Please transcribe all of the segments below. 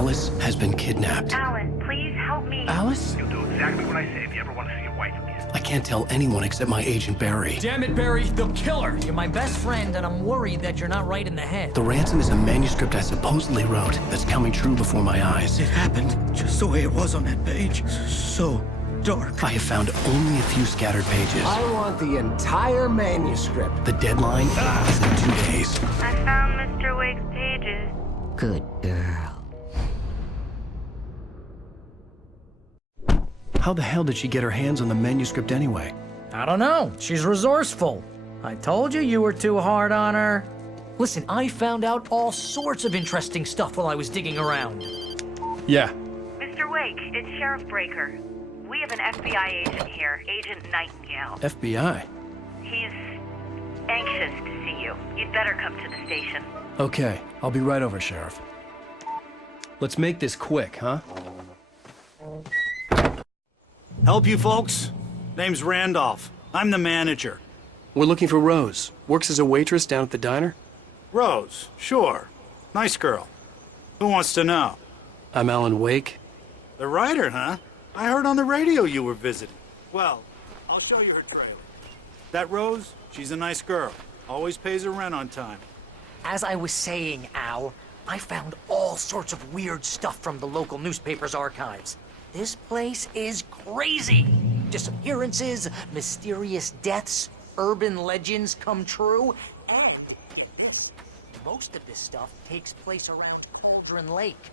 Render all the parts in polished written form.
Alice has been kidnapped. Alan, please help me. Alice? You'll do exactly what I say if you ever want to see your wife again. I can't tell anyone except my agent Barry. Damn it, Barry, they'll kill her! You're my best friend, and I'm worried that you're not right in the head. The ransom is a manuscript I supposedly wrote that's coming true before my eyes. It happened just the way it was on that page. So dark. I have found only a few scattered pages. I want the entire manuscript. The deadline is in 2 days. I found Mr. Wake's pages. Good girl. How the hell did she get her hands on the manuscript anyway? I don't know. She's resourceful. I told you were too hard on her. Listen, I found out all sorts of interesting stuff while I was digging around. Yeah. Mr. Wake, it's Sheriff Breaker. We have an FBI agent here, Agent Nightingale. FBI? He's anxious to see you. You'd better come to the station. Okay, I'll be right over, Sheriff. Let's make this quick, huh? Help you folks? Name's Randolph. I'm the manager. We're looking for Rose. Works as a waitress down at the diner. Rose, sure. Nice girl. Who wants to know? I'm Alan Wake. The writer, huh? I heard on the radio you were visiting. Well, I'll show you her trailer. That Rose, she's a nice girl. Always pays her rent on time. As I was saying, Al, I found all sorts of weird stuff from the local newspaper's archives. This place is crazy. Disappearances, mysterious deaths, urban legends come true, and get this, most of this stuff takes place around Cauldron Lake.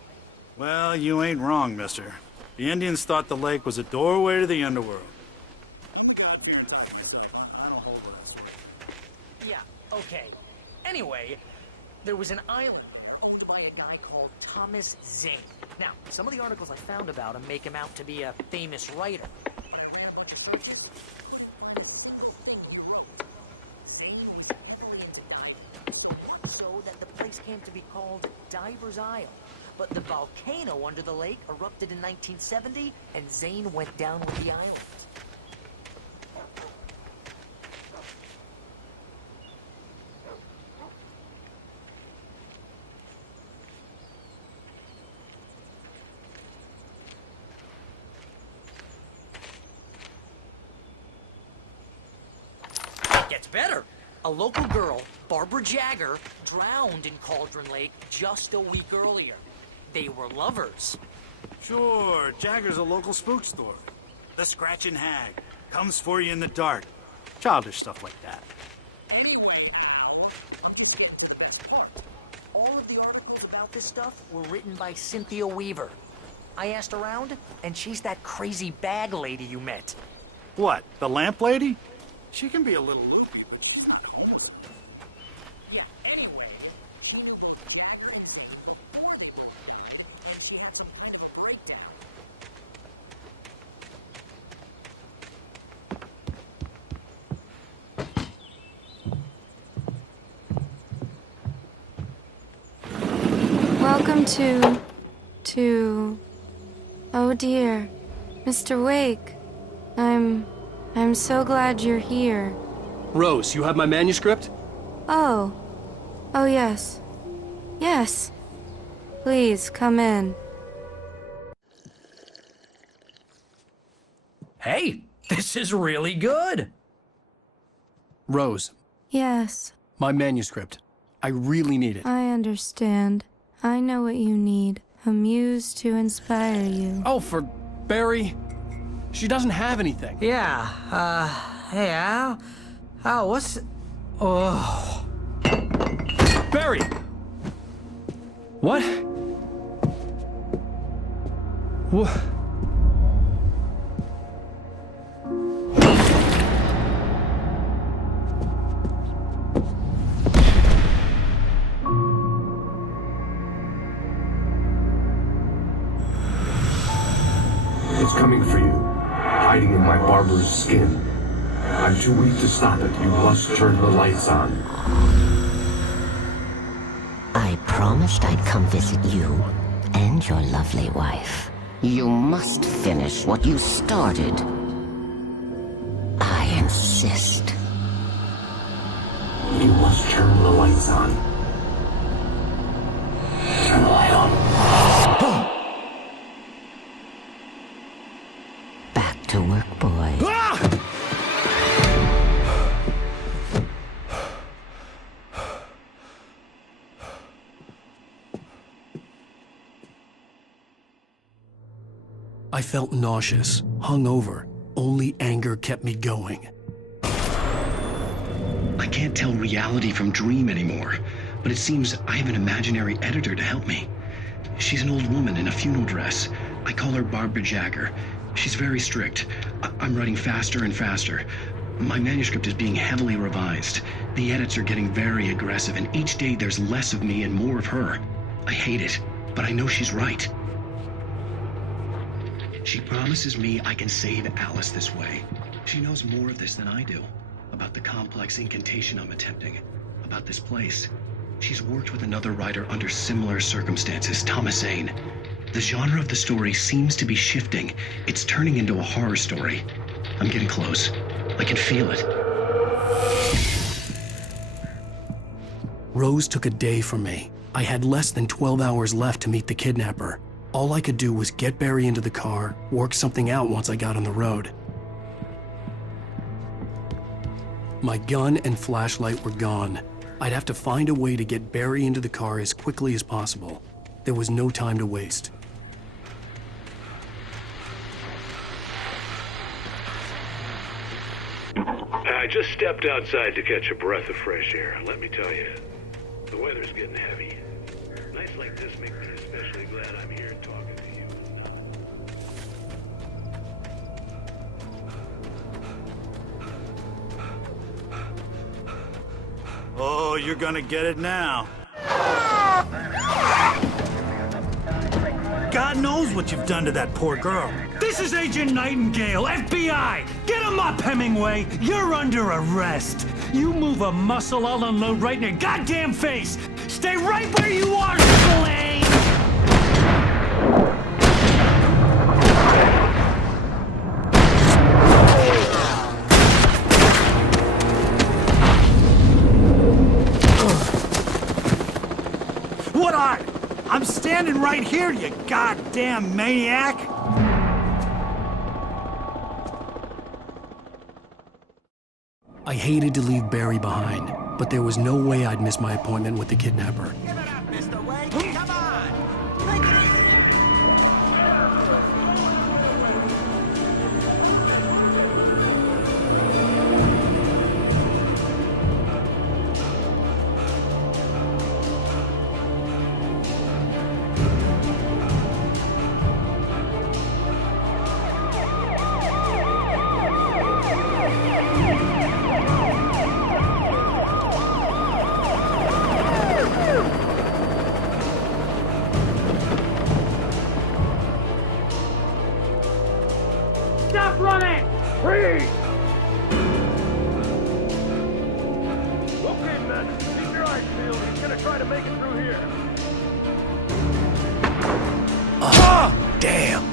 Well, you ain't wrong, mister. The Indians thought the lake was a doorway to the underworld. Yeah, okay. Anyway, there was an island owned by a guy called Thomas Zane. Now, some of the articles I found about him make him out to be a famous writer. I ran a bunch of searches. Zane was heavily into diving, so that the place came to be called Diver's Isle. But the volcano under the lake erupted in 1970, and Zane went down with the island. Gets better. A local girl, Barbara Jagger, drowned in Cauldron Lake just a week earlier. They were lovers. Sure, Jagger's a local spook store. The Scratching Hag. Comes for you in the dark. Childish stuff like that. Anyway, all of the articles about this stuff were written by Cynthia Weaver. I asked around, and she's that crazy bag lady you met. What, the lamp lady? She can be a little loopy, but she's not homeless. Yeah, anyway, she knew and she had some kind of breakdown. Welcome to... Oh dear, Mr. Wake. I'm so glad you're here. Rose, you have my manuscript? Oh. Oh, yes. Yes. Please, come in. Hey, this is really good. Rose, Yes, my manuscript. I really need it. I understand. I know what you need. A muse to inspire you. Oh, for Barry. She doesn't have anything. Yeah, hey, Al? Al, what's... Oh... Barry! What? What? It's coming for you, hiding in my barber's skin. I'm too weak to stop it. You must turn the lights on. I promised I'd come visit you and your lovely wife. You must finish what you started. I insist. You must turn the lights on. Turn the light on. I felt nauseous, hungover. Only anger kept me going. I can't tell reality from dream anymore, but it seems I have an imaginary editor to help me. She's an old woman in a funeral dress. I call her Barbara Jagger. She's very strict. I'm writing faster and faster. My manuscript is being heavily revised. The edits are getting very aggressive, and each day there's less of me and more of her. I hate it, but I know she's right. She promises me I can save Alice this way. She knows more of this than I do. About the complex incantation I'm attempting. About this place. She's worked with another writer under similar circumstances, Thomas Zane. The genre of the story seems to be shifting. It's turning into a horror story. I'm getting close. I can feel it. Rose took a day from me. I had less than 12 hours left to meet the kidnapper. All I could do was get Barry into the car, work something out once I got on the road. My gun and flashlight were gone. I'd have to find a way to get Barry into the car as quickly as possible. There was no time to waste. I just stepped outside to catch a breath of fresh air. Let me tell you, the weather's getting heavy. Nights like this make me especially glad I'm here talking to you. Oh, you're gonna get it now. God knows what you've done to that poor girl. This is Agent Nightingale, FBI! Get him up, Hemingway! You're under arrest! You move a muscle, I'll unload right in your goddamn face! Stay right where you are, Slane! What are you? I'm standing right here, you goddamn maniac! I hated to leave Barry behind, but there was no way I'd miss my appointment with the kidnapper. Give it up, Mr. Wade. Come on. Take it easy. Stop running! Freeze! Okay, men, keep your eyes peeled. He's gonna try to make it through here. Ah, damn!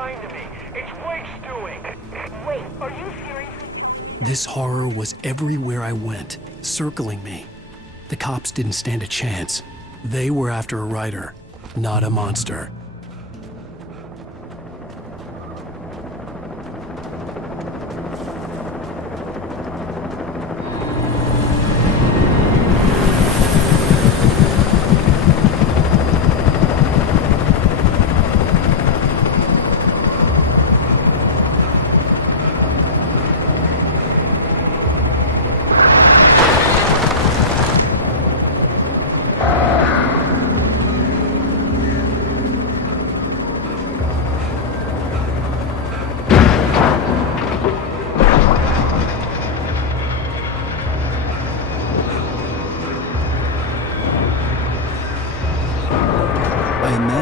assigned to me. It's Wake's doing. Wait, are you serious? This horror was everywhere I went, circling me. The cops didn't stand a chance. They were after a writer, not a monster.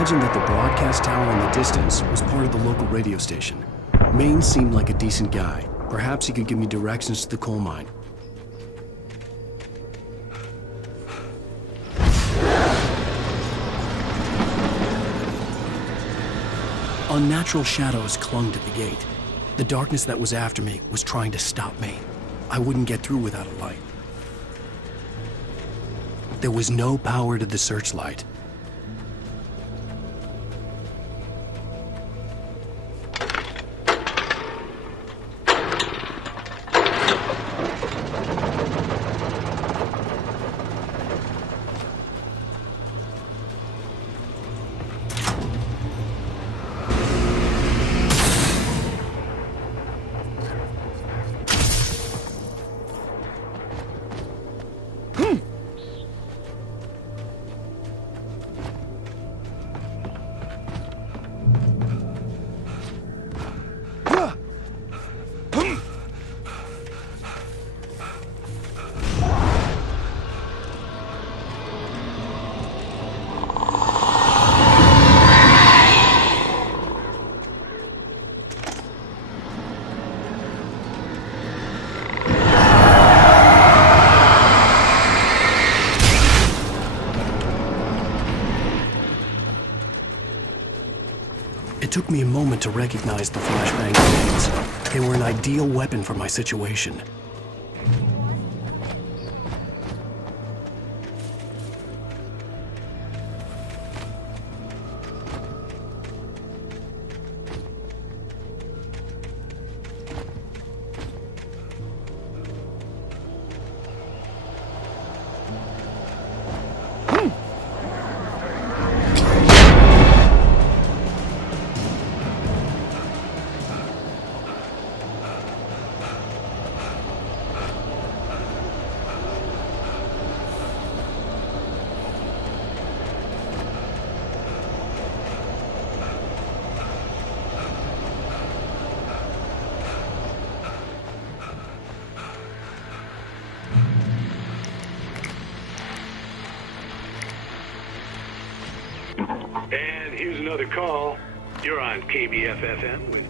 That the broadcast tower in the distance was part of the local radio station. Maine seemed like a decent guy. Perhaps he could give me directions to the coal mine. Unnatural shadows clung to the gate. The darkness that was after me was trying to stop me. I wouldn't get through without a light. There was no power to the searchlight. It took me a moment to recognize the flashbang grenades. They were an ideal weapon for my situation. And here's another call. You're on KBF-FM with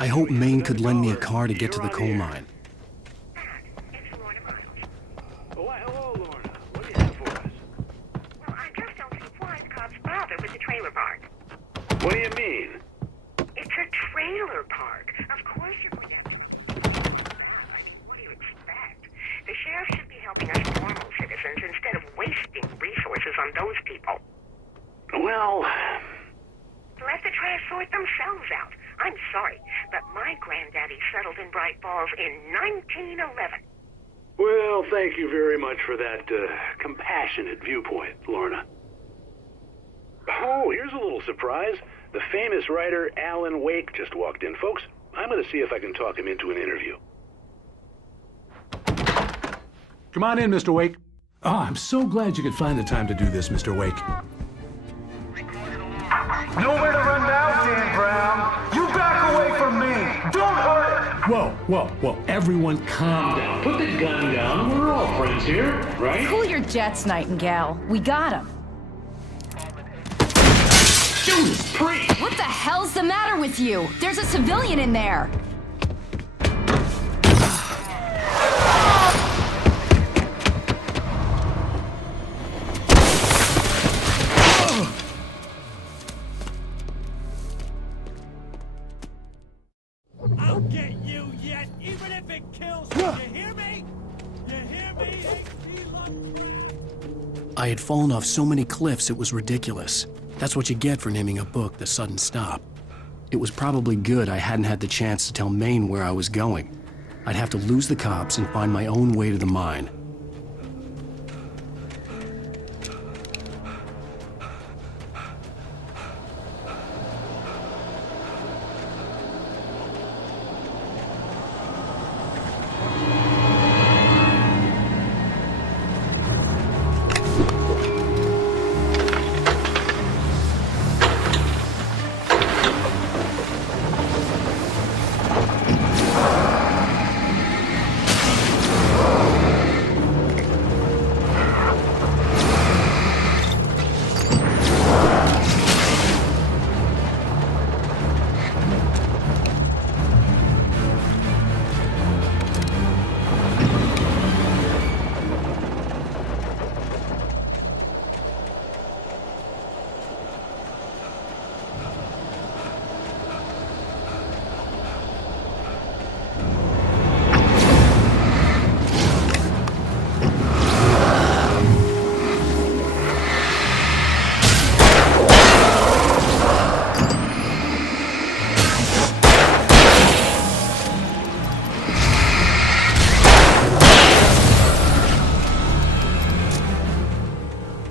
I hope Maine could lend me a car to get to the coal mine. Why, hello, Lorna. What do you have for us? Well, I just don't see why the cops bother with the trailer park. What do you mean? It's a trailer park. Of course you're going to have to... What do you expect? The sheriff should be helping us normal citizens instead of wasting resources on those people. Well... Let the trash sort themselves out. I'm sorry, but my granddaddy settled in Bright Falls in 1911. Well, thank you very much for that compassionate viewpoint, Lorna. Oh, here's a little surprise. The famous writer Alan Wake just walked in. Folks, I'm going to see if I can talk him into an interview. Come on in, Mr. Wake. Oh, I'm so glad you could find the time to do this, Mr. Wake. Nowhere to run now, Dan Brown. You back away from me. Don't hurt it. Whoa. Everyone calm down. Put the gun down. We're all friends here, right? Cool your jets, Nightingale. We got him. Judas Priest! What the hell's the matter with you? There's a civilian in there. I'll get you yet, even if it kills you. You hear me? You hear me? I had fallen off so many cliffs it was ridiculous. That's what you get for naming a book The Sudden Stop. It was probably good I hadn't had the chance to tell Maine where I was going. I'd have to lose the cops and find my own way to the mine.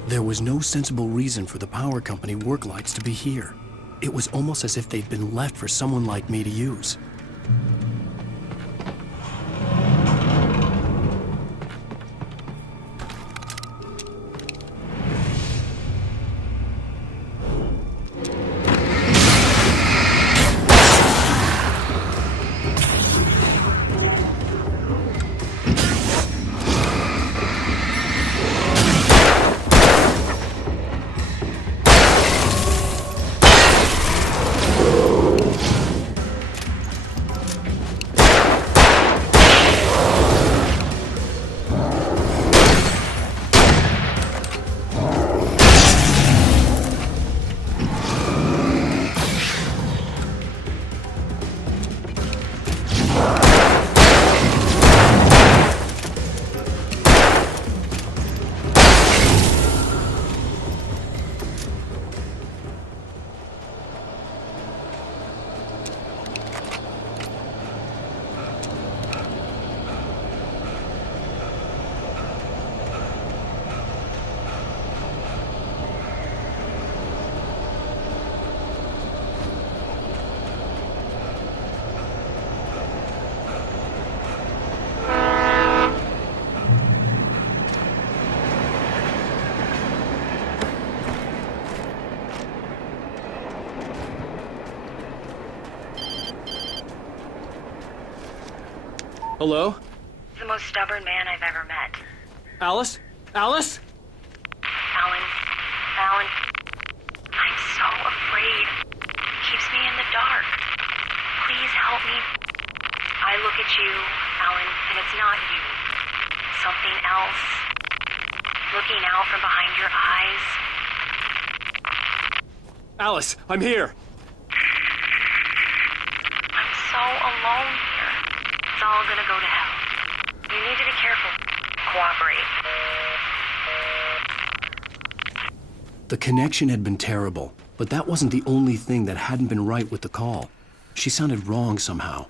There was no sensible reason for the power company work lights to be here. It was almost as if they'd been left for someone like me to use. Hello? The most stubborn man I've ever met. Alice? Alice? Alan, I'm so afraid. He keeps me in the dark. Please help Alice, I'm here. I'm so alone here. It's all gonna go to hell. You need to be careful. Cooperate. The connection had been terrible, but that wasn't the only thing that hadn't been right with the call. She sounded wrong somehow.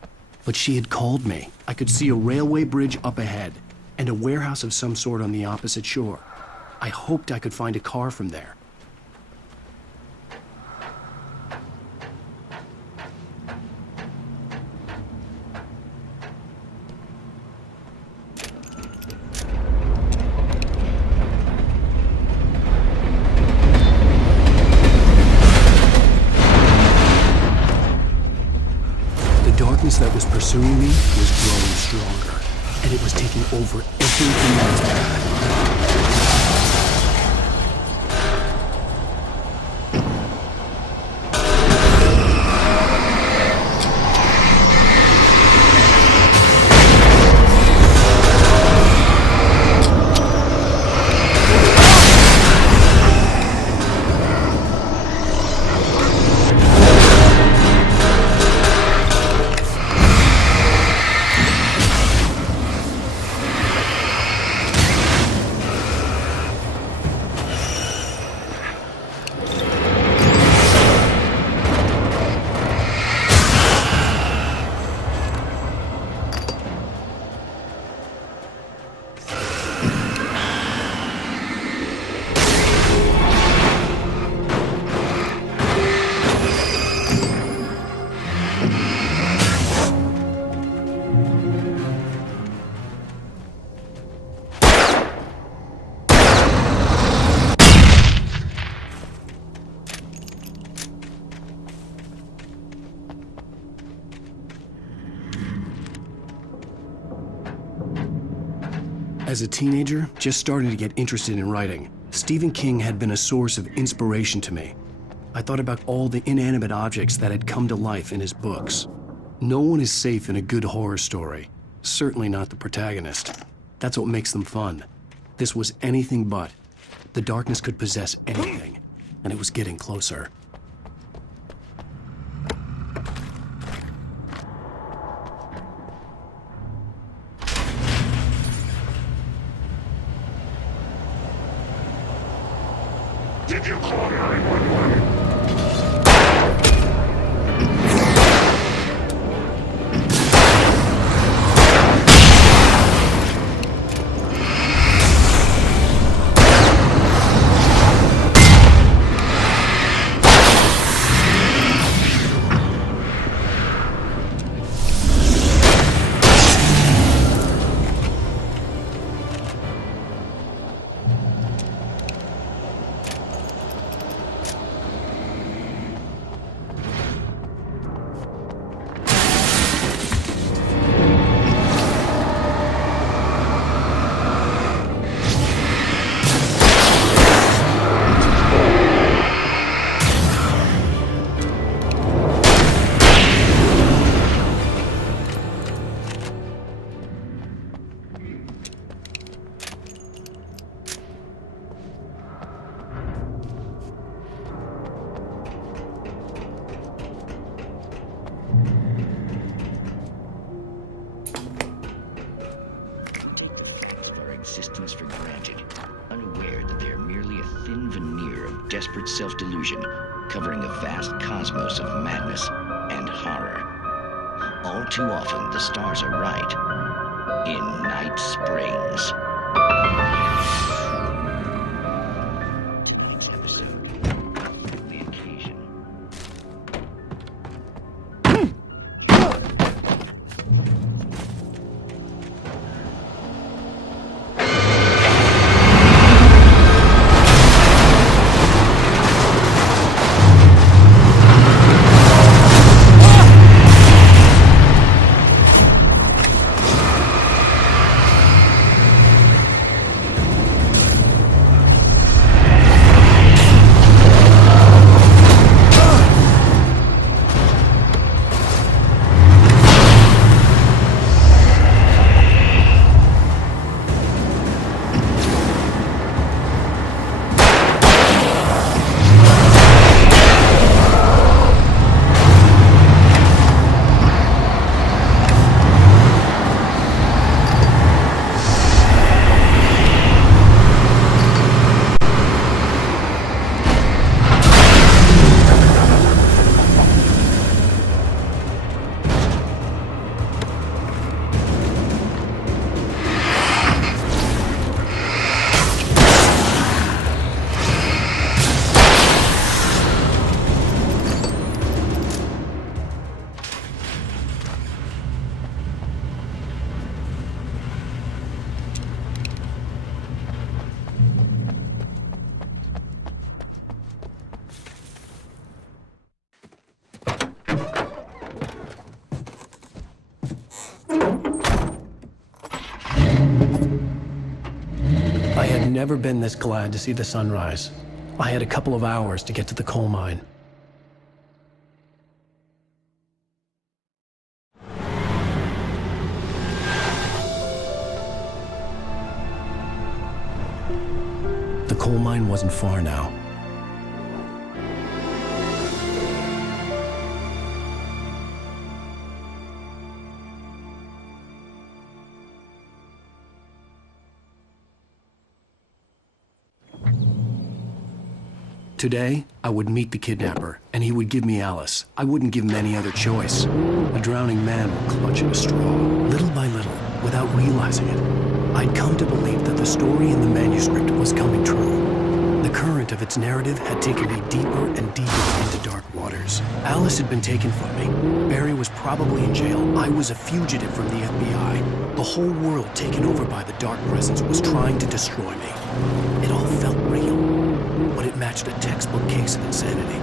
But she had called me. I could see a railway bridge up ahead, and a warehouse of some sort on the opposite shore. I hoped I could find a car from there. That was pursuing me was growing stronger, and it was taking over everything that was bad. As a teenager, just starting to get interested in writing, Stephen King had been a source of inspiration to me. I thought about all the inanimate objects that had come to life in his books. No one is safe in a good horror story, certainly not the protagonist. That's what makes them fun. This was anything but. The darkness could possess anything, and it was getting closer. Did you call 911? Existence for granted, unaware that they are merely a thin veneer of desperate self-delusion, covering a vast cosmos of madness and horror. All too often, the stars are right. In Night Springs. Tonight's episode, the occasion. never been this glad to see the sunrise. I had a couple of hours to get to the coal mine. The coal mine wasn't far now. Today, I would meet the kidnapper, and he would give me Alice. I wouldn't give him any other choice. A drowning man will clutch at a straw. Little by little, without realizing it, I'd come to believe that the story in the manuscript was coming true. The current of its narrative had taken me deeper and deeper into dark waters. Alice had been taken from me. Barry was probably in jail. I was a fugitive from the FBI. The whole world taken over by the dark presence was trying to destroy me. It all felt real, but it matched a textbook case of insanity.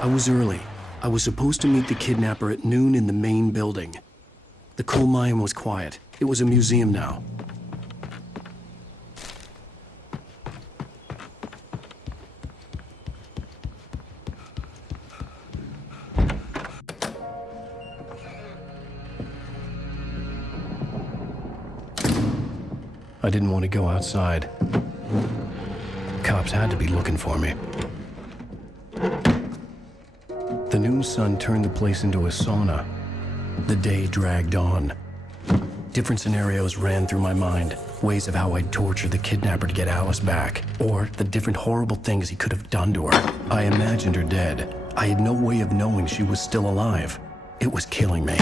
I was early. I was supposed to meet the kidnapper at noon in the main building. The coal mine was quiet. It was a museum now. I didn't want to go outside. Cops had to be looking for me. The noon sun turned the place into a sauna. The day dragged on. Different scenarios ran through my mind. Ways of how I'd torture the kidnapper to get Alice back. Or the different horrible things he could have done to her. I imagined her dead. I had no way of knowing she was still alive. It was killing me.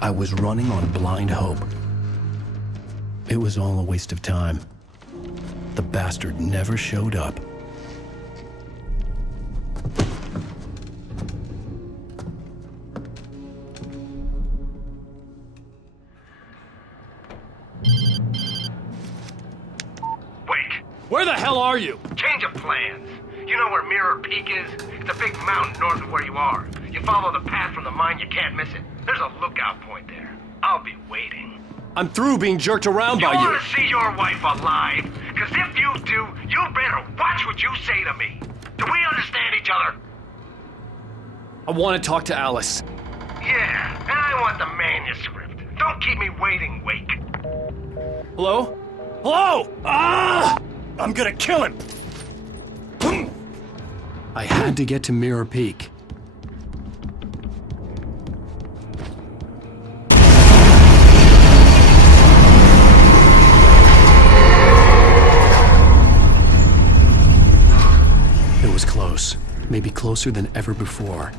I was running on blind hope. It was all a waste of time. The bastard never showed up. Where the hell are you? Change of plans. You know where Mirror Peak is? It's a big mountain north of where you are. You follow the path from the mine, you can't miss it. There's a lookout point there. I'll be waiting. I'm through being jerked around by you. You want to see your wife alive? Because if you do, you better watch what you say to me. Do we understand each other? I want to talk to Alice. Yeah, and I want the manuscript. Don't keep me waiting, Wake. Hello? Hello! Ah! I'm gonna kill him! I had to get to Mirror Peak. It was close. Maybe closer than ever before.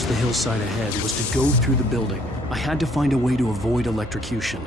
reach the hillside ahead was to go through the building. I had to find a way to avoid electrocution.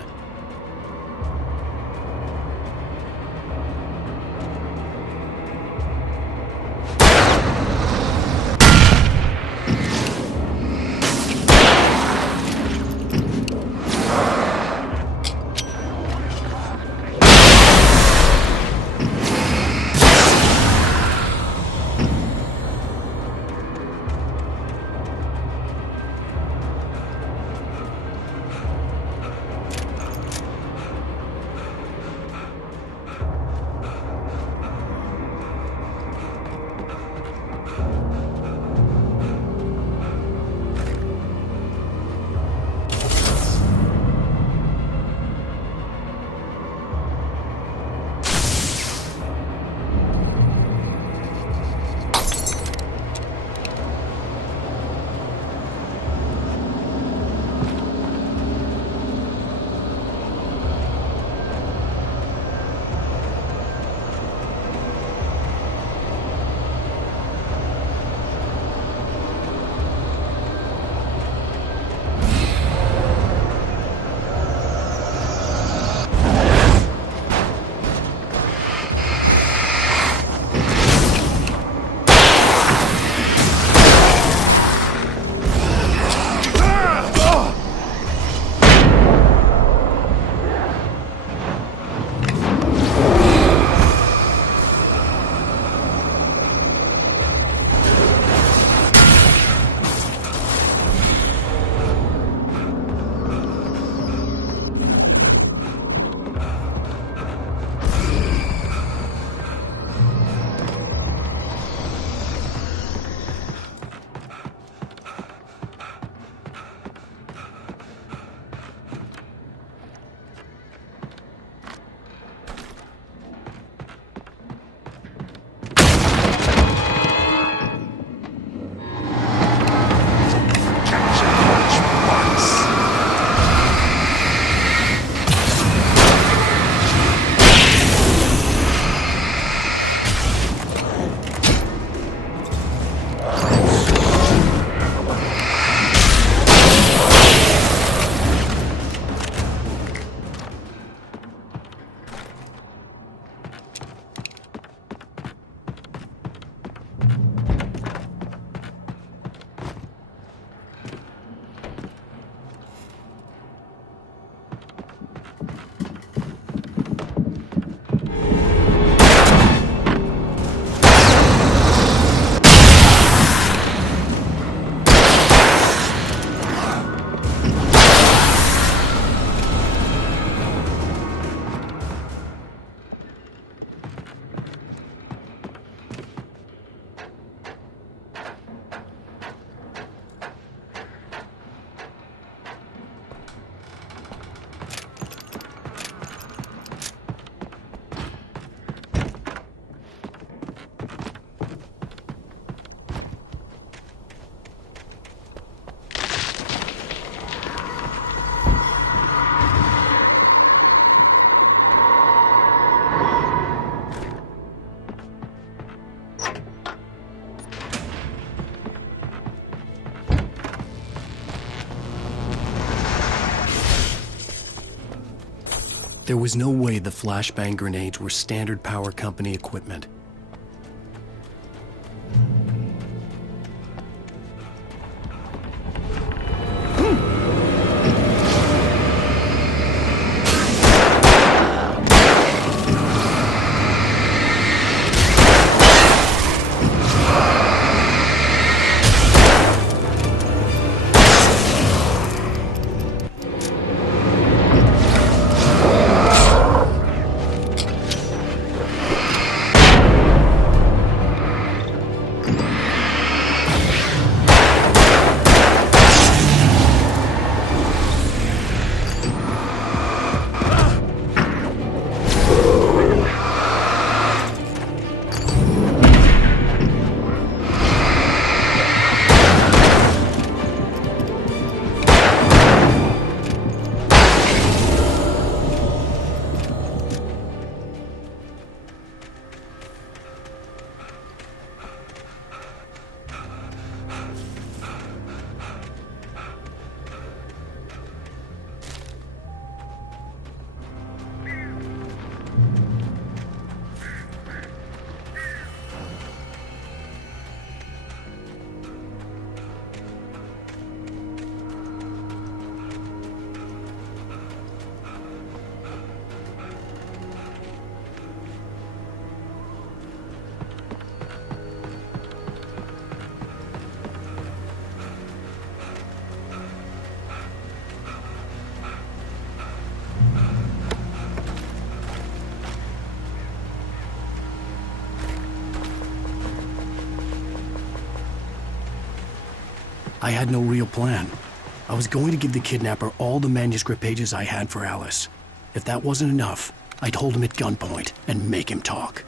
There was no way the flashbang grenades were standard power company equipment. I had no real plan. I was going to give the kidnapper all the manuscript pages I had for Alice. If that wasn't enough, I'd hold him at gunpoint and make him talk.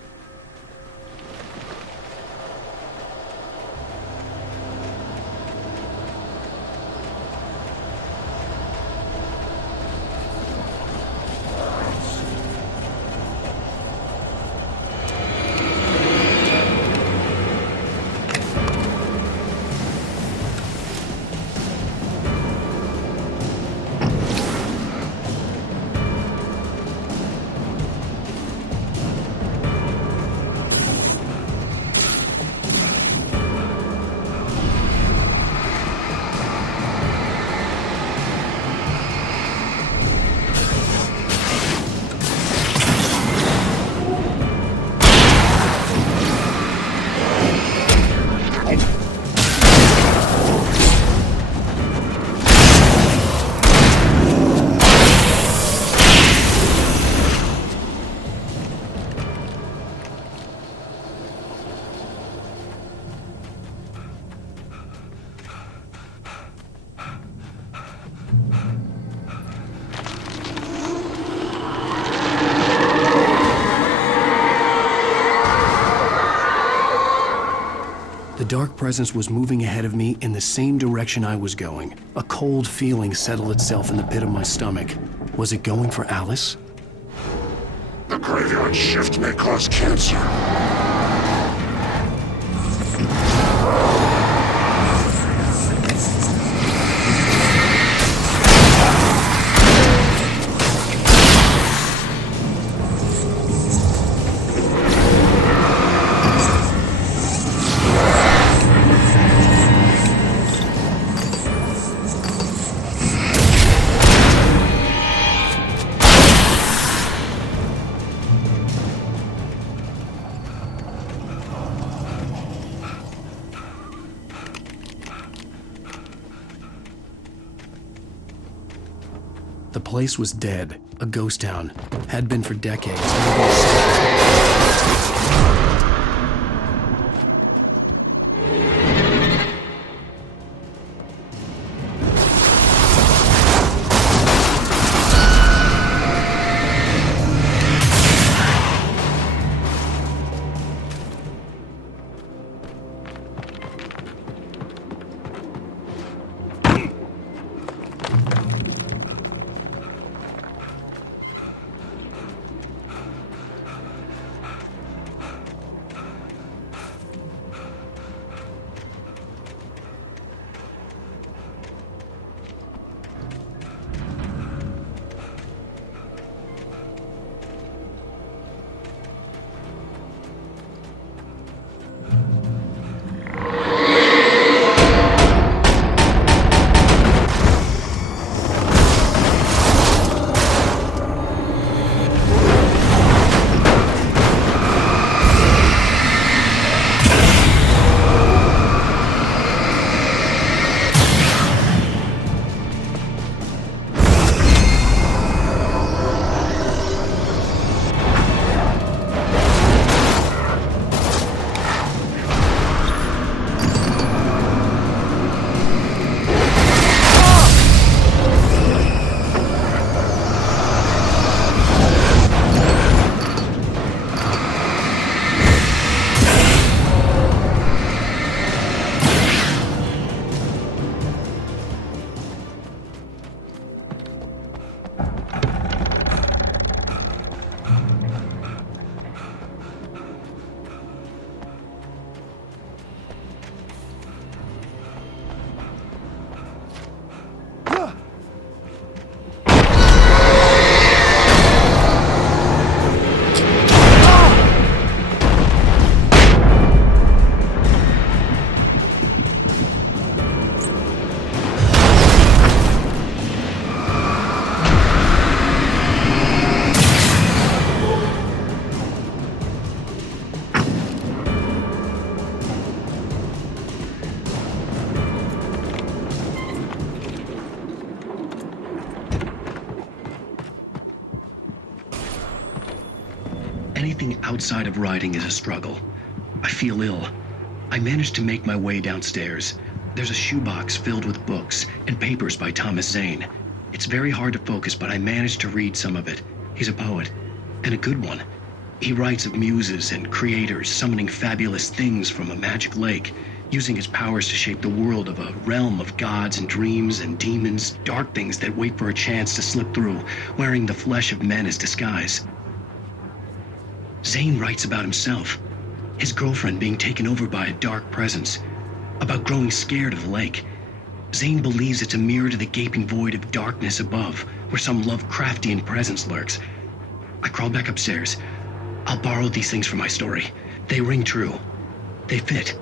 The dark presence was moving ahead of me in the same direction I was going. A cold feeling settled itself in the pit of my stomach. Was it going for Alice? The graveyard shift may cause cancer. The place was dead, a ghost town. Had been for decades. Anything outside of riding is a struggle. I feel ill. I managed to make my way downstairs. There's a shoebox filled with books and papers by Thomas Zane. It's very hard to focus, but I managed to read some of it. He's a poet, and a good one. He writes of muses and creators summoning fabulous things from a magic lake, using his powers to shape the world of a realm of gods and dreams and demons, dark things that wait for a chance to slip through, wearing the flesh of men as disguise. Zane writes about himself, his girlfriend being taken over by a dark presence, about growing scared of the lake. Zane believes it's a mirror to the gaping void of darkness above, where some Lovecraftian presence lurks. I crawl back upstairs. I'll borrow these things for my story. They ring true. They fit.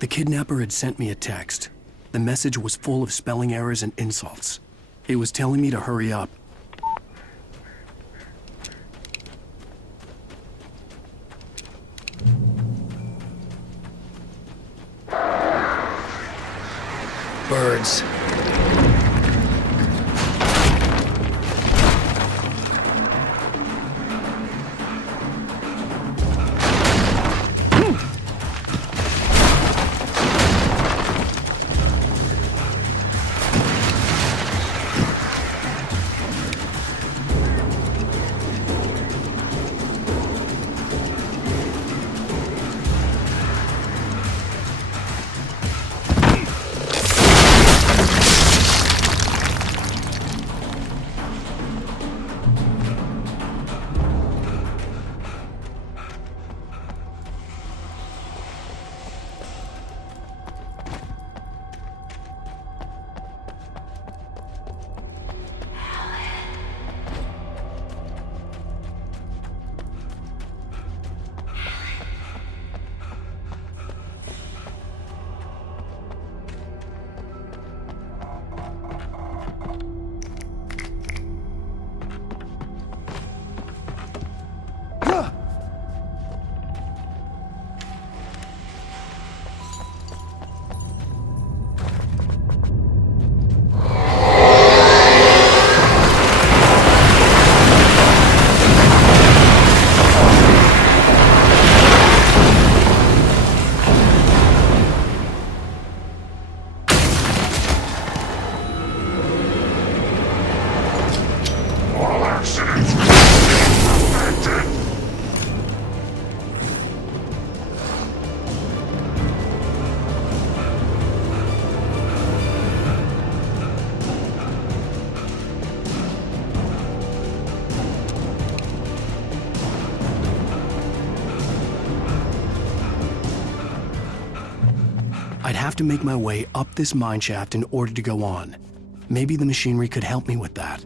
The kidnapper had sent me a text. The message was full of spelling errors and insults. It was telling me to hurry up. Birds. I'd have to make my way up this mine shaft in order to go on. Maybe the machinery could help me with that.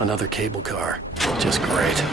Another cable car. Just great.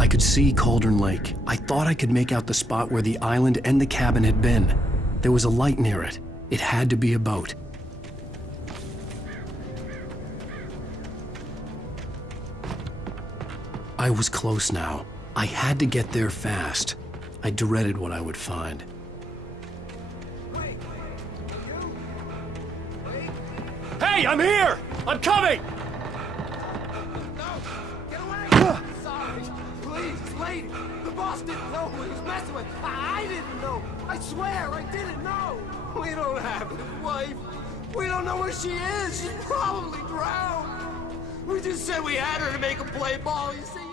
I could see Cauldron Lake. I thought I could make out the spot where the island and the cabin had been. There was a light near it. It had to be a boat. I was close now. I had to get there fast. I dreaded what I would find. Hey, I'm here! I'm coming! Sorry. Please, wait. The boss didn't know who he was messing with. I didn't know. I swear, I didn't know. We don't have his wife. We don't know where she is. She's probably drowned. We just said we had her to make a play ball. You see?